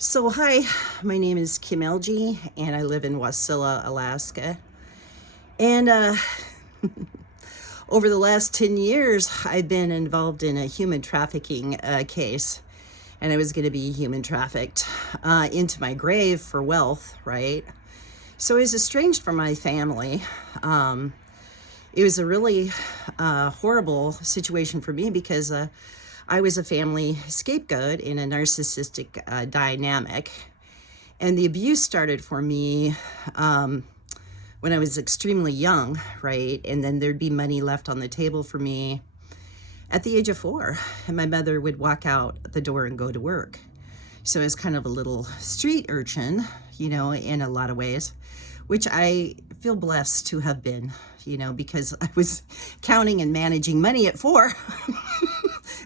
Hi, my name is Kim Elgie, and I live in Wasilla, Alaska. And over the last 10 years, I've been involved in a human trafficking case. And I was going to be human trafficked into my grave for wealth, right? So I was estranged from my family. It was a really horrible situation for me because I was a family scapegoat in a narcissistic dynamic. And the abuse started for me when I was extremely young, right? And then there'd be money left on the table for me at the age of 4. And my mother would walk out the door and go to work. So I was kind of a little street urchin, in a lot of ways, which I feel blessed to have been, because I was counting and managing money at 4.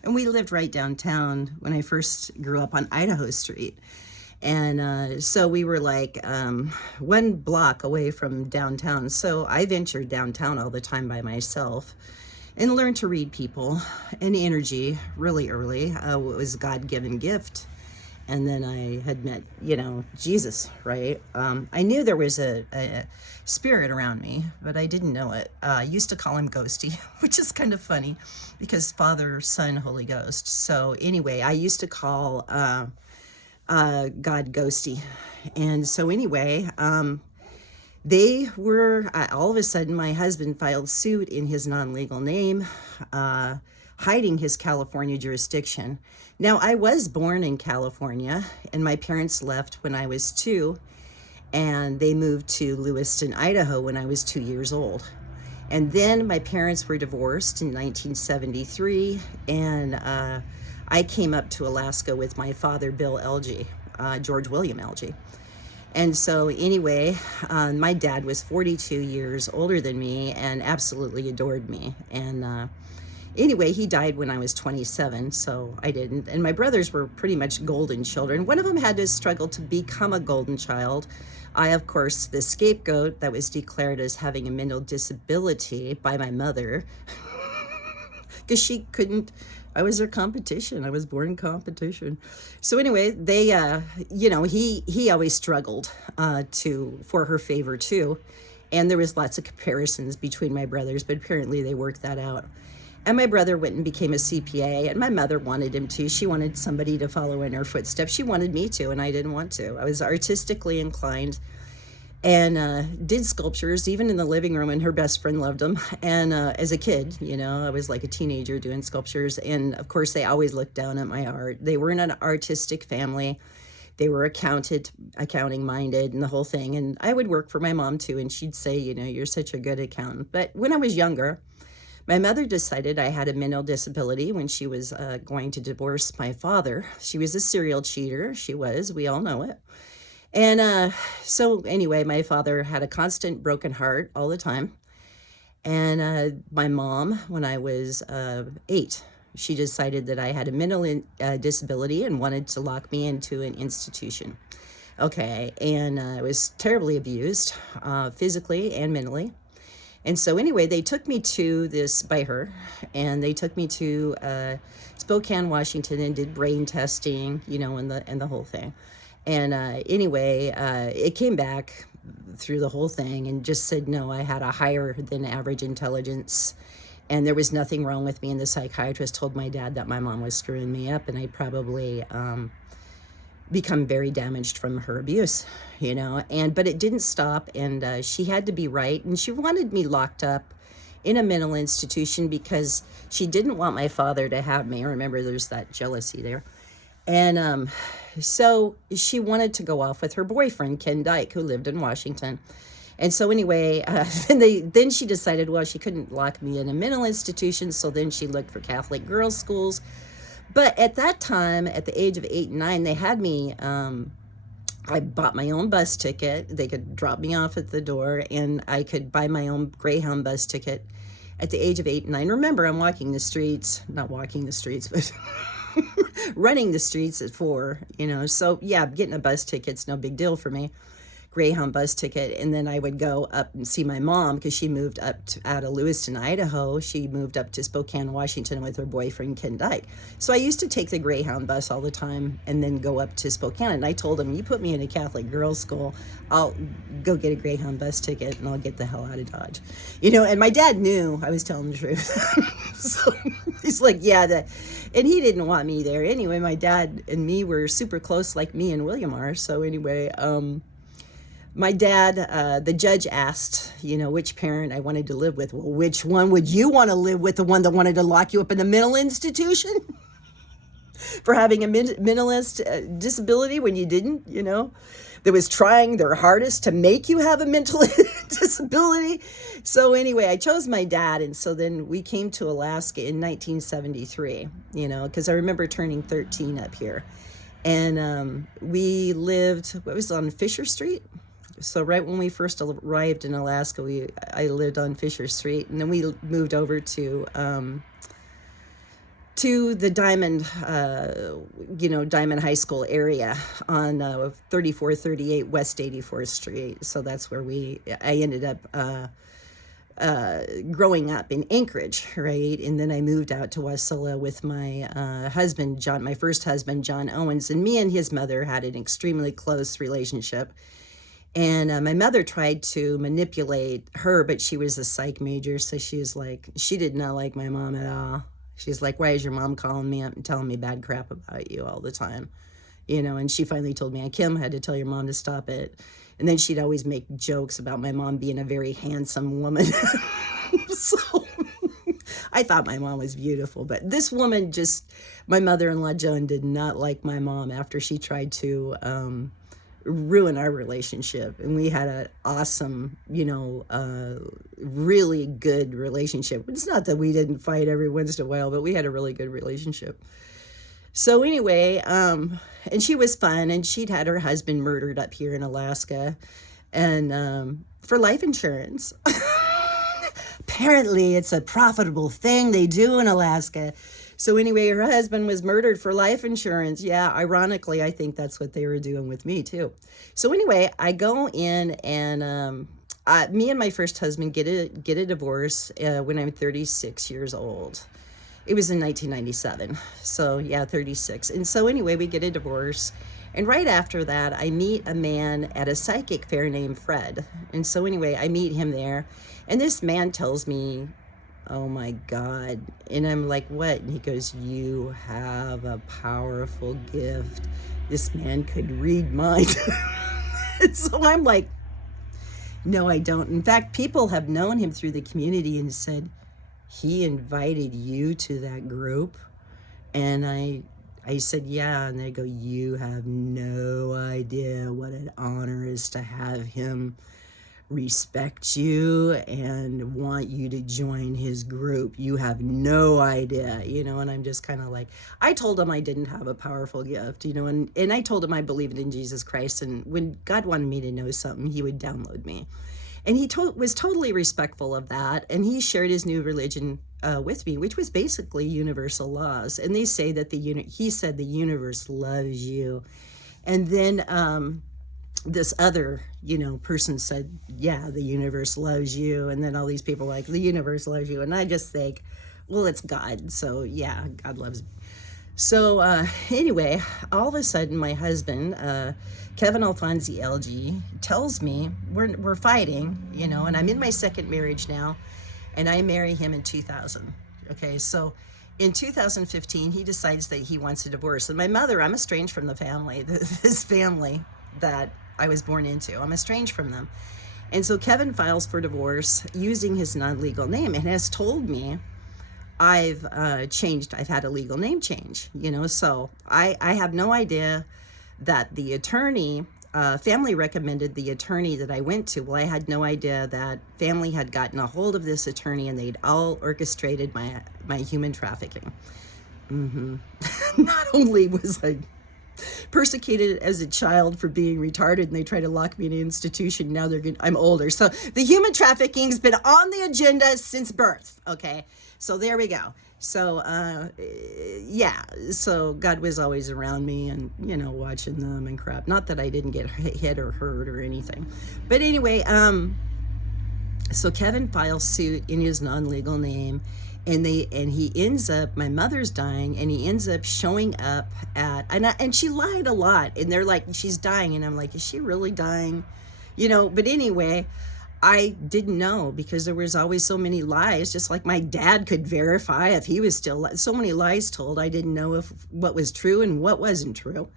And we lived right downtown when I first grew up on Idaho Street. And so we were like one block away from downtown. So I ventured downtown all the time by myself and learned to read people and energy really early. It was a God-given gift. And then I had met, Jesus, right? I knew there was a spirit around me, but I didn't know it. I used to call him Ghosty, which is kind of funny because Father, Son, Holy Ghost. So anyway, I used to call God Ghosty. And so anyway, they were, all of a sudden, my husband filed suit in his non-legal name, hiding his California jurisdiction. Now, I was born in California, and my parents left when I was 2, and they moved to Lewiston, Idaho when I was 2 years old. And then my parents were divorced in 1973, and I came up to Alaska with my father, Bill Elgie, George William Elgie. And so anyway, my dad was 42 years older than me and absolutely adored me. And anyway, he died when I was 27, so I didn't. And my brothers were pretty much golden children. One of them had to struggle to become a golden child. I, of course, the scapegoat that was declared as having a mental disability by my mother because she couldn't. I was their competition. I was born in competition. So anyway, they, he always struggled for her favor too. And there was lots of comparisons between my brothers, but apparently they worked that out. And my brother went and became a CPA, and my mother wanted him to. She wanted somebody to follow in her footsteps. She wanted me to, and I didn't want to. I was artistically inclined and did sculptures even in the living room, and her best friend loved them. And as a kid, I was like a teenager doing sculptures, and of course they always looked down at my art. They weren't an artistic family. They were accounting minded and the whole thing. And I would work for my mom too, and she'd say, you're such a good accountant. But when I was younger, my mother decided I had a mental disability when she was going to divorce my father. She was a serial cheater. She was, we all know it. And so anyway, my father had a constant broken heart all the time. And my mom, when I was 8, she decided that I had a mental disability and wanted to lock me into an institution. Okay, and I was terribly abused physically and mentally. And so anyway, they took me to by her, and they took me to Spokane, Washington, and did brain testing, and the whole thing. And anyway, it came back through the whole thing and just said, no, I had a higher than average intelligence, and there was nothing wrong with me. And the psychiatrist told my dad that my mom was screwing me up, and I probably become very damaged from her abuse, but it didn't stop. And she had to be right. And she wanted me locked up in a mental institution because she didn't want my father to have me. Remember, there's that jealousy there. And so she wanted to go off with her boyfriend, Ken Dyke, who lived in Washington. And so anyway, then she decided, well, she couldn't lock me in a mental institution. So then she looked for Catholic girls' schools. But at that time, at the age of 8 and 9, they had me, I bought my own bus ticket. They could drop me off at the door, and I could buy my own Greyhound bus ticket at the age of 8 and 9. Remember, I'm not walking the streets, but running the streets at 4, so yeah, getting a bus ticket's no big deal for me. Greyhound bus ticket, and then I would go up and see my mom because she moved up out of Lewiston, Idaho. She moved up to Spokane, Washington with her boyfriend, Ken Dyke. So I used to take the Greyhound bus all the time and then go up to Spokane. And I told him, you put me in a Catholic girls' school, I'll go get a Greyhound bus ticket and I'll get the hell out of Dodge. And my dad knew I was telling the truth. So he's like, yeah, and he didn't want me there. Anyway, my dad and me were super close, like me and William are. So anyway, my dad, the judge asked, which parent I wanted to live with. Well, which one would you want to live with? The one that wanted to lock you up in a mental institution for having a mental disability when you didn't, that was trying their hardest to make you have a mental disability. So anyway, I chose my dad. And so then we came to Alaska in 1973, because I remember turning 13 up here. And we lived, what was it, on Fisher Street? So right when we first arrived in Alaska, I lived on Fisher Street, and then we moved over to the Diamond, Diamond High School area on 3438 West 84th Street. So that's where I ended up growing up in Anchorage, right? And then I moved out to Wasilla with my husband, John, my first husband, John Owens, and me and his mother had an extremely close relationship. And my mother tried to manipulate her, but she was a psych major. So she did not like my mom at all. She's like, why is your mom calling me up and telling me bad crap about you all the time? And she finally told me, Kim, I had to tell your mom to stop it. And then she'd always make jokes about my mom being a very handsome woman. So I thought my mom was beautiful. But this woman my mother-in-law, Joan, did not like my mom after she tried to ruin our relationship. And we had an awesome, really good relationship. It's not that we didn't fight every once in a while, but we had a really good relationship. So anyway, and she was fun, and she'd had her husband murdered up here in Alaska, and for life insurance. Apparently it's a profitable thing they do in Alaska. So anyway, her husband was murdered for life insurance. Yeah, ironically, I think that's what they were doing with me too. So anyway, I go in, and me and my first husband get a divorce when I'm 36 years old. It was in 1997. So yeah, 36. And so anyway, we get a divorce. And right after that, I meet a man at a psychic fair named Fred. And so anyway, I meet him there. And this man tells me, oh my God. And I'm like, what? And he goes, you have a powerful gift. This man could read minds. And so I'm like, no, I don't. In fact, people have known him through the community and said, he invited you to that group? And I said, yeah. And they go, you have no idea what an honor is to have him respect you and want you to join his group. You have no idea, and I'm just kind of like, I told him I didn't have a powerful gift, and I told him I believed in Jesus Christ, and when God wanted me to know something, he would download me. And he was totally respectful of that, and he shared his new religion with me, which was basically universal laws. And they say that he said the universe loves you. And then this other, person said, yeah, the universe loves you. And then all these people were like, the universe loves you. And I just think, well, it's God. So yeah, God loves me. So anyway, all of a sudden, my husband, Kevin Alfonsi LG, tells me we're fighting, and I'm in my second marriage now, and I marry him in 2000. Okay, so in 2015, he decides that he wants a divorce. And my mother, I'm estranged from the family, this family that I was born into. I'm estranged from them. And so Kevin files for divorce using his non-legal name and has told me I've had a legal name change, so I have no idea that the attorney, family recommended the attorney that I went to. Well, I had no idea that family had gotten a hold of this attorney and they'd all orchestrated my human trafficking. Not only was I persecuted as a child for being retarded and they try to lock me in an institution, now I'm older. So the human trafficking's been on the agenda since birth, okay? So there we go. So, yeah, so God was always around me and, watching them and crap. Not that I didn't get hit or hurt or anything. But anyway, so Kevin files suit in his non-legal name, and he ends up, my mother's dying, and he ends up showing up at, and she lied a lot, and they're like, she's dying, and I'm like, is she really dying? But anyway, I didn't know because there was always so many lies, just like my dad could verify if he was still so many lies told. I didn't know if what was true and what wasn't true.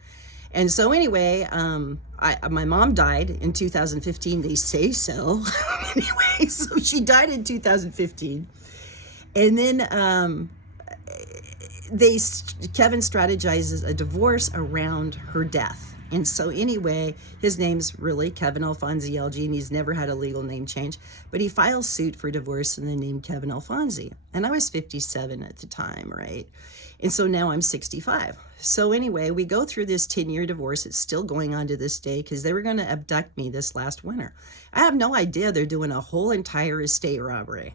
And so anyway, my mom died in 2015. They say so. Anyway, so she died in 2015, and then Kevin strategizes a divorce around her death. And so anyway, his name's really Kevin Alfonsi LG, and he's never had a legal name change, but he files suit for divorce in the name Kevin Alfonsi. And I was 57 at the time, right? And so now I'm 65. So anyway, we go through this 10-year divorce. It's still going on to this day because they were going to abduct me this last winter. I have no idea they're doing a whole entire estate robbery.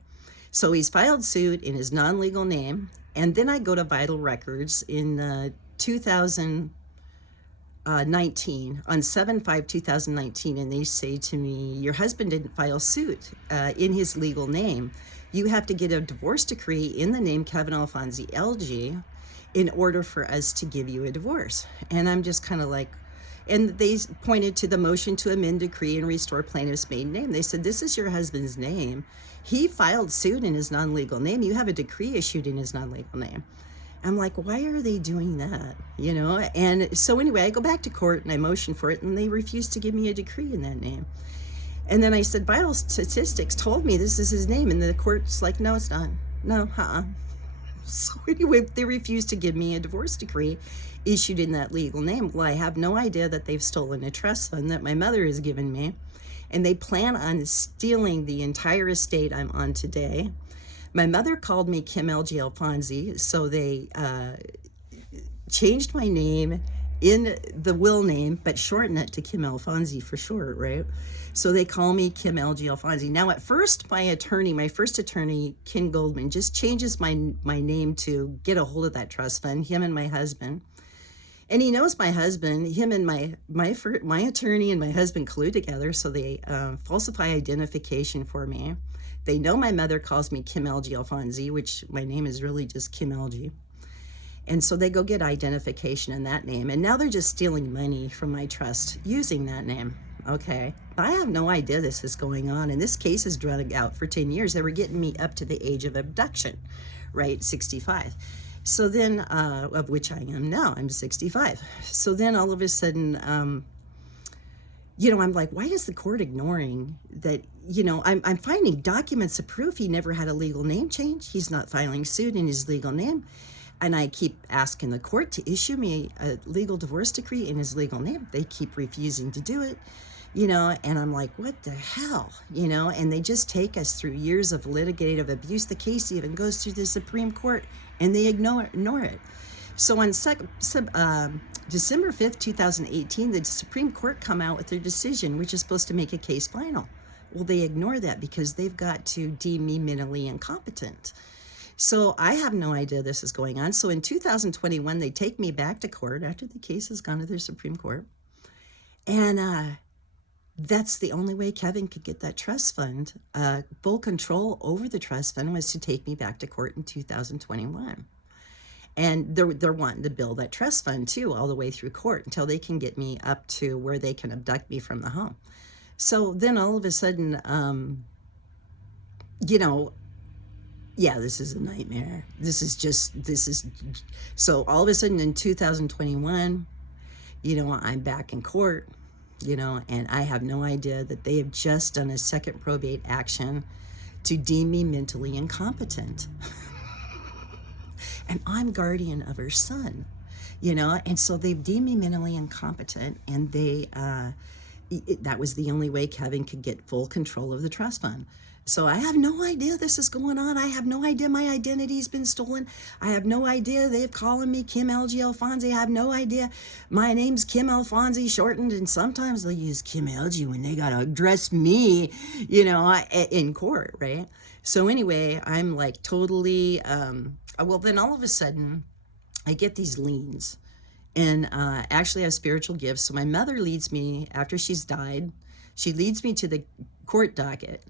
So he's filed suit in his non-legal name. And then I go to Vital Records in 2019, on 7/5/2019, and they say to me, your husband didn't file suit in his legal name. You have to get a divorce decree in the name Kevin Alfonsi LG in order for us to give you a divorce. And I'm just kind of like, and they pointed to the motion to amend decree and restore plaintiff's maiden name. They said, this is your husband's name. He filed suit in his non-legal name. You have a decree issued in his non-legal name. I'm like, why are they doing that? And so anyway, I go back to court and I motion for it, and they refuse to give me a decree in that name. And then I said, Vital Statistics told me this is his name. And the court's like, no, it's not. No, So anyway, they refused to give me a divorce decree issued in that legal name. Well, I have no idea that they've stolen a trust fund that my mother has given me. And they plan on stealing the entire estate I'm on today. My mother called me Kim LG Alfonsi, so they changed my name in the will name, but shorten it to Kim Alfonsi for short, right? So they call me Kim LG Alfonsi. Now, at first, my first attorney, Ken Goldman, just changes my name to get a hold of that trust fund, him and my husband. And he knows my husband, him and my attorney and my husband collude together, so they falsify identification for me. They know my mother calls me Kim LG Alfonsi, which my name is really just Kim LG. And so they go get identification in that name. And now they're just stealing money from my trust using that name. Okay. I have no idea this is going on. And this case is dragged out for 10 years. They were getting me up to the age of abduction, right? 65. So then, of which I am now, I'm 65. So then all of a sudden, I'm like, why is the court ignoring that? I'm finding documents of proof he never had a legal name change. He's not filing suit in his legal name. And I keep asking the court to issue me a legal divorce decree in his legal name. They keep refusing to do it, and I'm like, what the hell, and they just take us through years of litigative abuse. The case even goes through the Supreme Court and they ignore it. So on December 5th, 2018, the Supreme Court come out with their decision, which is supposed to make a case final. Well, they ignore that because they've got to deem me mentally incompetent. So I have no idea this is going on. So in 2021, they take me back to court after the case has gone to the Supreme Court. And that's the only way Kevin could get that trust fund. Full control over the trust fund was to take me back to court in 2021. And they're wanting to build that trust fund too, all the way through court until they can get me up to where they can abduct me from the home. So then all of a sudden, yeah, this is a nightmare. So all of a sudden in 2021, I'm back in court, and I have no idea that they have just done a second probate action to deem me mentally incompetent. And I'm guardian of her son, and so they've deemed me mentally incompetent, and that was the only way Kevin could get full control of the trust fund. So I have no idea this is going on. I have no idea my identity's been stolen. I have no idea they're calling me Kim LG Alfonsi. I have no idea my name's Kim Alfonsi shortened, and sometimes they'll use Kim LG when they gotta address me, in court, right? So anyway, I'm like totally Well, then all of a sudden, I get these liens. And actually, I have spiritual gifts. So my mother leads me, after she's died, she leads me to the court docket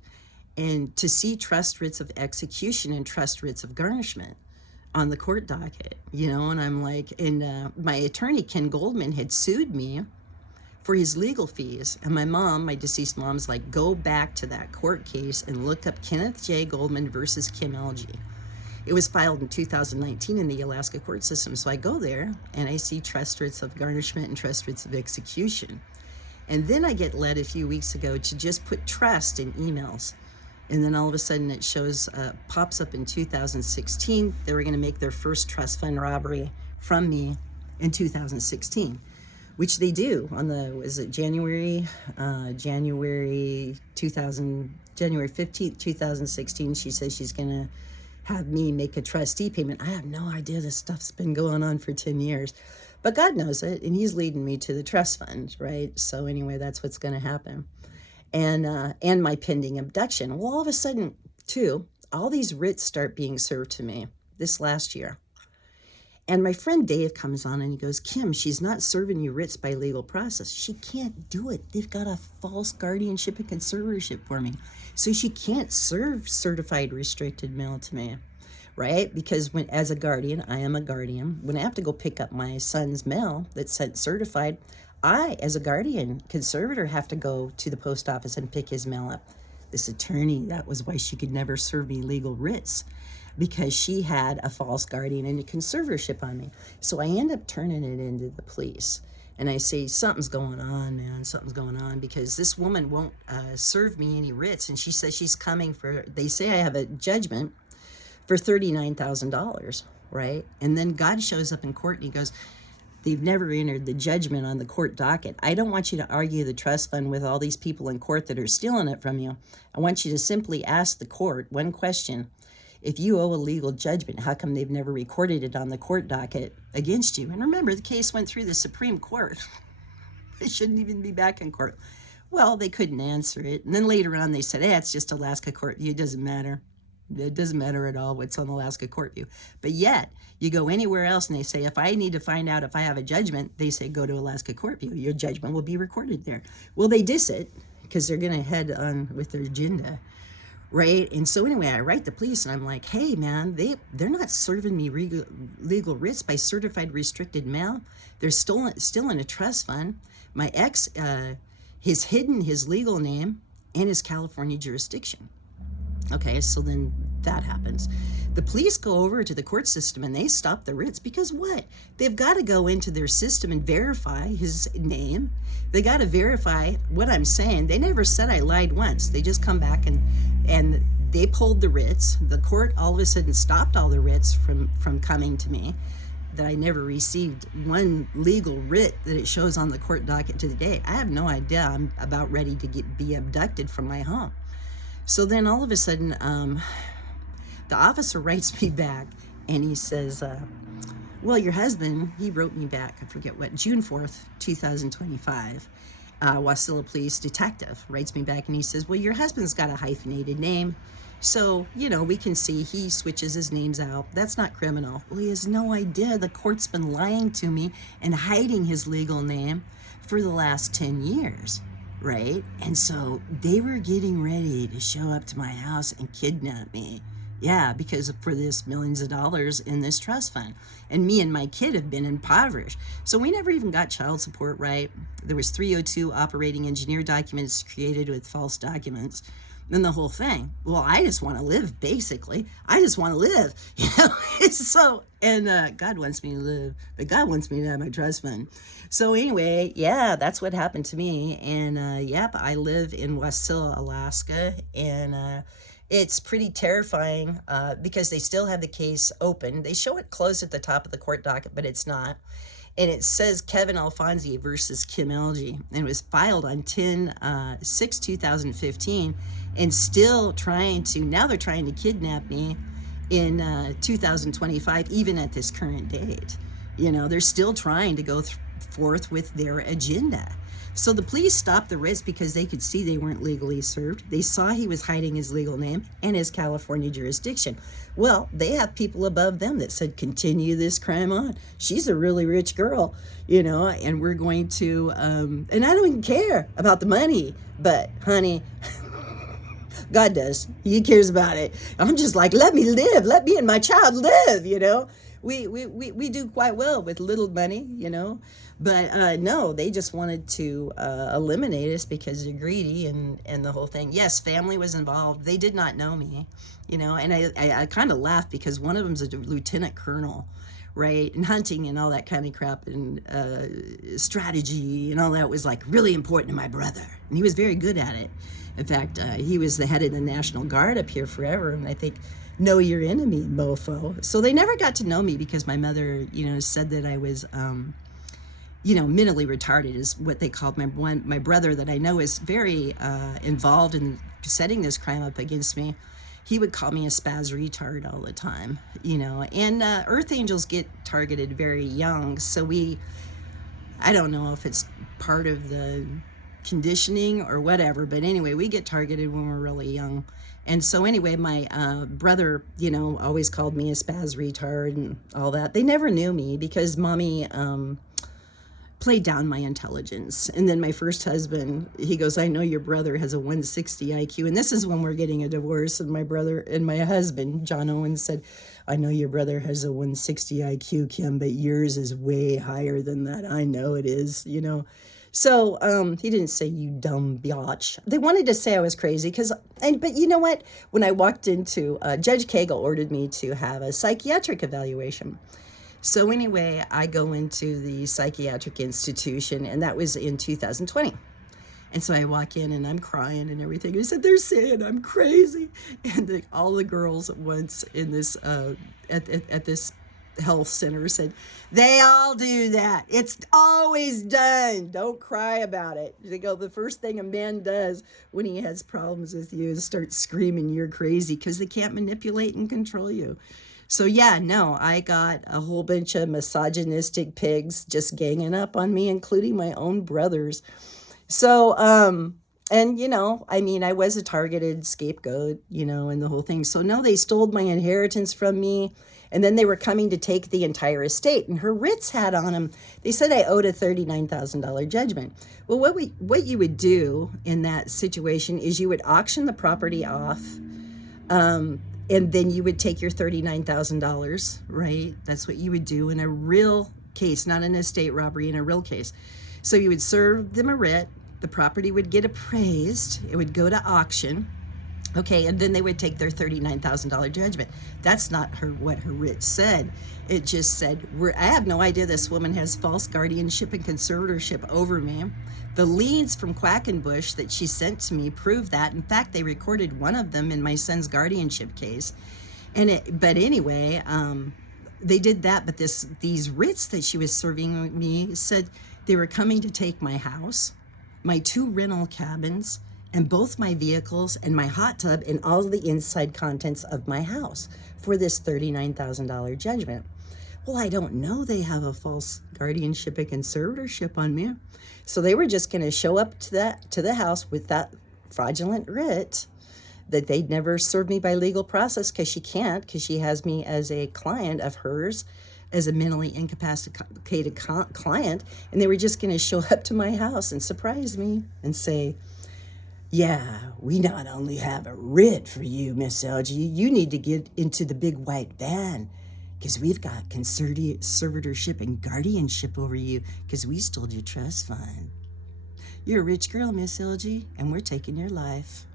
and to see trust writs of execution and trust writs of garnishment on the court docket, and I'm like, and my attorney, Ken Goldman, had sued me for his legal fees. And my deceased mom's like, go back to that court case and look up Kenneth J. Goldman versus Kim Alge. It was filed in 2019 in the Alaska court system. So I go there and I see trust writs of garnishment and trust writs of execution. And then I get led a few weeks ago to just put trust in emails. And then all of a sudden it shows, pops up in 2016. They were going to make their first trust fund robbery from me in 2016, which they do on January 15th, 2016. She says she's going to have me make a trustee payment. I have no idea. This stuff's been going on for 10 years, but God knows it. And he's leading me to the trust fund, right? So anyway, that's what's going to happen. And my pending abduction. Well, all of a sudden, too, all these writs start being served to me this last year. And my friend Dave comes on and he goes, Kim, she's not serving you writs by legal process. She can't do it. They've got a false guardianship and conservatorship for me. So she can't serve certified restricted mail to me, right? Because as a guardian, I am a guardian. When I have to go pick up my son's mail that's sent certified, I, as a guardian conservator, have to go to the post office and pick his mail up. This attorney, that was why she could never serve me legal writs, because she had a false guardian and a conservatorship on me. So I end up turning it into the police. And I say, something's going on, man, something's going on, because this woman won't serve me any writs. And she says she's coming they say I have a judgment for $39,000, right? And then God shows up in court and he goes, they've never entered the judgment on the court docket. I don't want you to argue the trust fund with all these people in court that are stealing it from you. I want you to simply ask the court one question. If you owe a legal judgment, how come they've never recorded it on the court docket against you? And remember, the case went through the Supreme Court. It shouldn't even be back in court. Well, they couldn't answer it. And then later on, they said, hey, it's just Alaska court view. It doesn't matter. It doesn't matter at all what's on Alaska court view. But yet, you go anywhere else and they say, if I need to find out if I have a judgment, they say, go to Alaska court view. Your judgment will be recorded there. Well, they diss it because they're going to head on with their agenda, right? And so anyway, I write the police and I'm like, hey, man, they're not serving me legal writs by certified restricted mail. They're still in a trust fund. My ex has hidden his legal name and his California jurisdiction. Okay, so then that happens. The police go over to the court system and they stop the writs because what? They've got to go into their system and verify his name. They got to verify what I'm saying. They never said I lied once. They just come back and they pulled the writs. The court all of a sudden stopped all the writs from coming to me. That I never received one legal writ that it shows on the court docket to the day. I have no idea. I'm about ready to be abducted from my home. So then all of a sudden, the officer writes me back and he says, well, your husband, he wrote me back, I forget what, June 4th, 2025, Wasilla Police Detective writes me back and he says, well, your husband's got a hyphenated name. So, we can see he switches his names out. That's not criminal. Well, he has no idea. The court's been lying to me and hiding his legal name for the last 10 years. Right? And so they were getting ready to show up to my house and kidnap me. Yeah, because for this millions of dollars in this trust fund. And me and my kid have been impoverished. So we never even got child support right. There was 302 operating engineer documents created with false documents. And the whole thing. Well, I just want to live, basically. I just want to live. So, and God wants me to live, but God wants me to have my trust fund. So anyway, yeah, that's what happened to me. And yep, I live in Wasilla, Alaska. And it's pretty terrifying because they still have the case open. They show it closed at the top of the court docket, but it's not. And it says Kevin Alfonsi versus Kim Alge. And it was filed on 10/6/2015. And still now they're trying to kidnap me in 2025, even at this current date. They're still trying to go forth with their agenda. So the police stopped the writs because they could see they weren't legally served. They saw he was hiding his legal name and his California jurisdiction. Well, they have people above them that said, continue this crime on. She's a really rich girl, and we're going to, and I don't even care about the money, but honey, God does. He cares about it. I'm just like, let me live. Let me and my child live, We do quite well with little money, But no, they just wanted to eliminate us because they're greedy and the whole thing. Yes, family was involved. They did not know me, and I kind of laughed because one of them's a lieutenant colonel, right? And hunting and all that kind of crap and strategy and all that was like really important to my brother. And he was very good at it. In fact, he was the head of the National Guard up here forever. And I think, know your enemy, mofo. So they never got to know me because my mother, said that I was, mentally retarded is what they called my brother that I know is very involved in setting this crime up against me. He would call me a spaz retard all the time, and Earth Angels get targeted very young. So I don't know if it's part of the conditioning or whatever, but anyway, we get targeted when we're really young. And so anyway, my brother, always called me a spaz retard and all that. They never knew me because mommy played down my intelligence. And then my first husband, he goes, I know your brother has a 160 IQ. And this is when we're getting a divorce. And my brother and my husband, John Owens, said, I know your brother has a 160 IQ, Kim, but yours is way higher than that. I know it is, So he didn't say, you dumb biatch. They wanted to say I was crazy but you know what? When I walked into, Judge Cagle ordered me to have a psychiatric evaluation. So anyway, I go into the psychiatric institution, and that was in 2020. And so I walk in and I'm crying and everything. He said, they're saying I'm crazy. And all the girls at once in this, at this health center said, they all do that. It's always done. Don't cry about it. They go, the first thing a man does when he has problems with you is start screaming you're crazy because they can't manipulate and control you. So yeah, no, I got a whole bunch of misogynistic pigs just ganging up on me, including my own brothers. So, and I was a targeted scapegoat, and the whole thing. So no, they stole my inheritance from me. And then they were coming to take the entire estate, and her writs had on them. They said I owed a $39,000 judgment. Well, what you would do in that situation is you would auction the property off, and then you would take your $39,000, right? That's what you would do in a real case, not an estate robbery, in a real case. So you would serve them a writ. The property would get appraised. It would go to auction. Okay, and then they would take their $39,000 judgment. That's not what her writ said. It just said, I have no idea this woman has false guardianship and conservatorship over me. The leads from Quackenbush that she sent to me prove that. In fact, they recorded one of them in my son's guardianship case. But anyway, they did that. But these writs that she was serving me said they were coming to take my house, my 2 rental cabins, and both my vehicles and my hot tub and all the inside contents of my house for this $39,000 judgment. Well, I don't know. They have a false guardianship and conservatorship on me. So they were just going to show up to the house with that fraudulent writ that they'd never served me by legal process because she can't, because she has me as a client of hers, as a mentally incapacitated client. And they were just going to show up to my house and surprise me and say, yeah, we not only have a writ for you, Miss LG, you need to get into the big white van because we've got conservatorship and guardianship over you because we stole your trust fund. You're a rich girl, Miss LG, and we're taking your life.